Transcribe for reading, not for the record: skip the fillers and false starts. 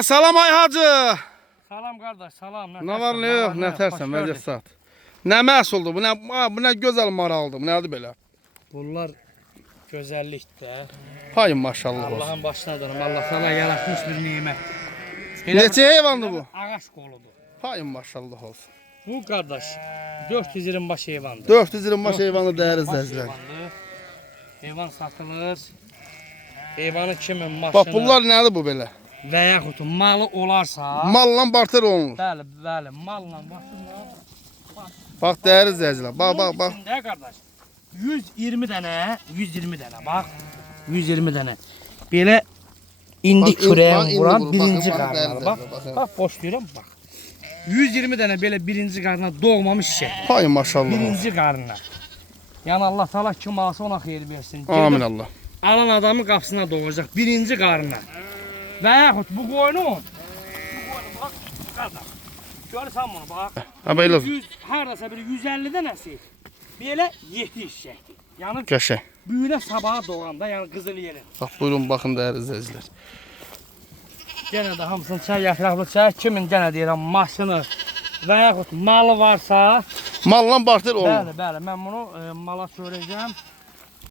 Salam ay hacı. Salam qardaş, salam. Nə var nə yox, nə tərsən, vəziyyət saat. Nə məhsuldur bu, nə gözəl maraldır, bu nədir belə? Bunlar gözəllikdir. Hay maşallah olsun. Allahın başına dönüm, Allah sana yaratmış bir nimət. Neçə heyvandır bu? Ağaç qoludur. Hay maşallah olsun. Bu qardaş 425 heyvandır. 425 heyvanı dəyəri zəzlər. Heyvan satılır. Heyvanı kimin maşını Bax bunlar nədir bu belə? və yaxud malı olarsa, Malla barter olunur. bəli, bəli, malla başında. Bax dəyəri zəzlər. Bax bax bax. İçində qardaş 120 dənə, 120 dənə bax. 120 dənə. Belə indi kürəyim vuran birinci qarnları bax. Bax boş deyirəm bax. 120 dənə belə birinci qarnına doğmamış şey. Hay maşallah. Birinci qarnına. Yəni Allah Taala kim alsa ona xeyir versin. Amin Allah. Alan adamın qapısına doğacaq birinci qarnına. Və yaxud bu qoyunun bax qardaş. Görürsən bunu bax. Ha belə. 100 hardasa bir 150 dənəsi belə yetişəcəkdir. Yəni Qəşəng. büyüne sabaha doğanda yəni qızıl yerin. Bax buyurun baxın dəyəri zəzlər. Yenə də hamısını çay yatraqlı çay kimin yenə deyirəm maşını və yaxud malı varsa, Malla barter olunur. bəli, bəli, mən bunu mala söyləyəcəm.